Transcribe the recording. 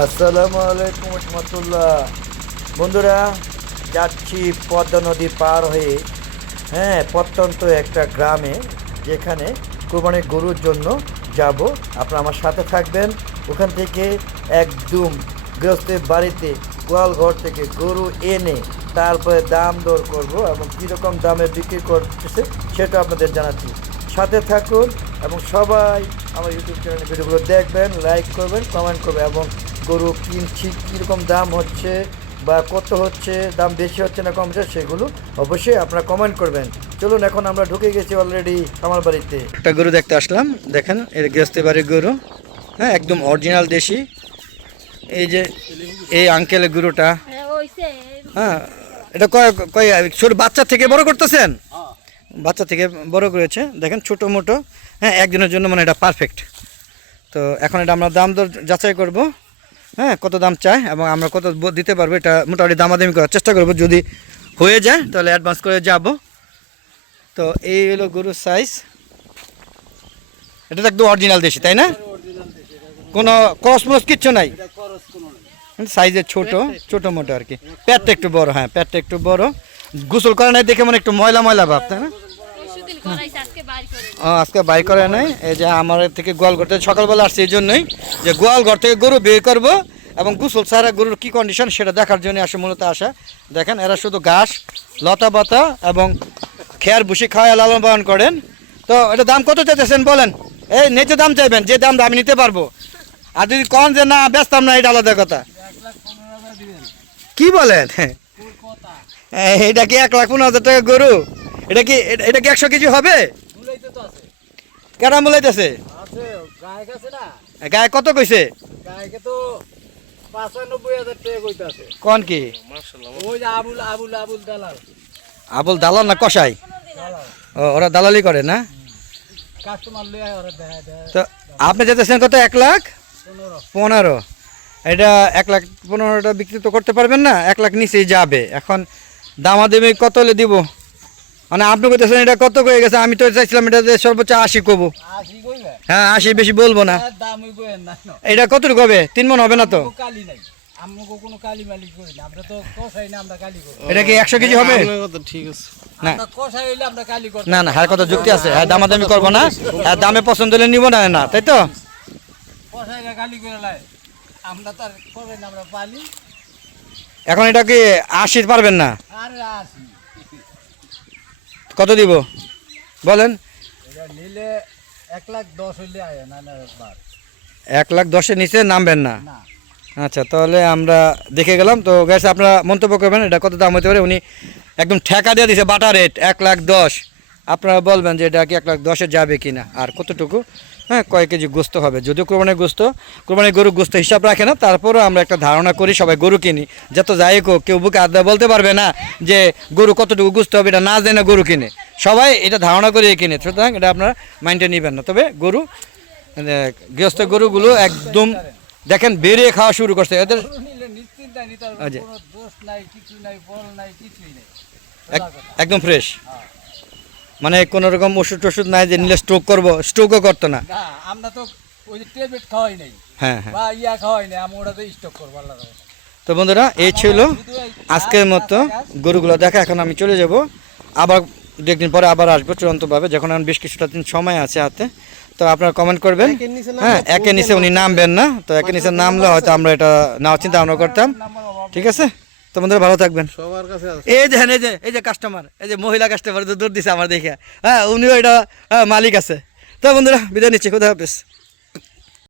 আসসালামু আলাইকুম রহমতুল্লাহ। বন্ধুরা, যাচ্ছি পদ্মা নদী পার হয়ে প্রত্যন্ত একটা গ্রামে, যেখানে কোরবানির গরুর জন্য যাব। আপনারা আমার সাথে থাকবেন। ওখান থেকে একদম গৃহস্থের বাড়িতে গোয়াল ঘর থেকে গরু এনে তারপরে দাম দর করব এবং কীরকম দামে বিক্রি করতেছে সেটা আপনাদের জানাচ্ছি। সাথে থাকুন এবং সবাই আমার ইউটিউব চ্যানেলের ভিডিওগুলো দেখবেন, লাইক করবেন, কমেন্ট করবেন এবং গরু কিনছি কীরকম দাম হচ্ছে বা কত হচ্ছে, দাম বেশি হচ্ছে না কম হচ্ছে, সেগুলো অবশ্যই আপনারা কমেন্ট করবেন। চলুন, এখন আমরা ঢুকে গেছি অলরেডি আমার বাড়িতে। একটা গরু দেখতে আসলাম, দেখেন এর গৃহস্থের বাড়ির গরু, একদম অরিজিনাল দেশি। এই যে এই আঙ্কেলের গরুটা, এটা কয় কয় ছোট বাচ্চা থেকে বড় করতেছেন? বাচ্চা থেকে বড় করেছে, দেখেন ছোটো মোটো, একজনের জন্য মানে এটা পারফেক্ট। তো এখন এটা আমরা দাম দর যাচাই করব, কত দাম চায় এবং আমরা কত দিতে পারবো, এটা মোটামুটি দামাদামি করার চেষ্টা করব। যদি হয়ে যায় তাহলে অ্যাডভান্স করে যাব। তো এই হলো গরুর সাইজ, এটা তো একদম অরিজিনাল দেশি, তাই না? কোনো ক্রস মরস কিচ্ছু নাই, সাইজের ছোটো মোটো আর কি। পেটটা একটু বড়, পেটটা একটু বড়। গোসল করে নাই দেখে মানে একটু ময়লা ময়লা ভাব, তাই না? আজকে বাই করে নাই। এই যে আমার থেকে গোয়াল ঘর থেকে সকালবেলা আসছে, এই জন্যই যে গোয়াল ঘর থেকে গরু বের করব এবং গোসল ছাড়া গরুর কী কন্ডিশন সেটা দেখার জন্য আসে, মূলত আসা। দেখেন এরা শুধু ঘাস, লতা পাতা এবং খেয়ার ভুসি খাওয়া লালন পালন করেন। তো এটা দাম কত চাইতেছেন বলেন? এই ন্যায্য দাম চাইবেন, যে দাম আমি নিতে পারবো। আর যদি কন যে না বেচতাম না, এটা আলাদা কথা। কি বলেন? এটা কি 1,15,000 টাকা গরু? এটা কি 100 কেজি হবে? কেটা মূলাইতেছে? গায়ে কত কইছে? কোন কি আবুল দালাল না কসাই? ওরা দালালি করে না? তো আপনি যেতেছেন কত? 1,15,000। এটা 1,15,000 বিক্রি তো করতে পারবেন না, 1,00,000 নিচেই যাবে। এখন দামাদামি কত হলে দিব? মানে আপনি কইতেছেন এটা কত হয়ে গেছে, আমি তো চাইছিলাম এটা সর্বোচ্চ 80 কব। 80, বেশি বলবো না। এটা কতটুকু হবে? 3 মণ হবে না তো? এটা কি 100 কেজি হবে? না না, হ্যাঁ কথা যুক্তি আছে। হ্যাঁ, দামাদামি করবো না, হ্যাঁ দামে পছন্দ হলে নিব না, না তাই তো? এখন এটা কি 80 পারবেন না? কত দিব বলেন? 1,10,000 নিচে নামবেন না? আচ্ছা, তাহলে আমরা দেখে গেলাম। তো গ্যাস আপনারা মন্তব্য করবেন এটা কত দাম হতে পারে। উনি একদম ঠেকা দিয়ে দিয়েছে, বাটা রেট 1,10,000। আপনারা বলবেন যে এটা কি 1,10,000 যাবে কি না, আর কতটুকু, কয়েক কেজি গোস্ত হবে। যদিও কোরবানির গরু গোস্ত হিসাব রাখে না, তারপরও আমরা একটা ধারণা করি, সবাই গরু কিনি। যত যাই হোক, কেউ বুকে আদা বলতে পারবে না যে গরু কতটুকু গোস্ত হবে, এটা না জানে না গরু কিনে। সবাই এটা ধারণা করে কিনে, সুতরাং এটা আপনারা মাইন্ডে নেবেন না। তবে গরু, গৃহস্থ গরুগুলো একদম দেখেন বেরিয়ে খাওয়া শুরু করছে, এদের একদম ফ্রেশ, মানে কোনো রকম ওষুধ টষুধ নাই যে নিলে স্ট্রোকও করতো না। তো বন্ধুরা, এই ছিল আজকের মতো গরুগুলো দেখা। এখন আমি চলে যাব, আবার 2 দিন পরে আবার আসবো চূড়ান্তভাবে, যখন এখন বেশ কিছুটা দিন সময় আছে হাতে। তো আপনারা কমেন্ট করবেন। একের নিচে উনি নামবেন না, তো একের নিচে নামলে হয়তো আমরা এটা নেওয়ার চিন্তা ভাবনা করতাম। ঠিক আছে, তো বন্ধুরা ভালো থাকবেন। এই যে এই যে কাস্টমার, এই যে মহিলা কাস্টমার দূর দিছে আমার দেখে, উনিও এটা মালিক আছে। তো বন্ধুরা বিদায় নিচ্ছি, খুদা হাফেজ।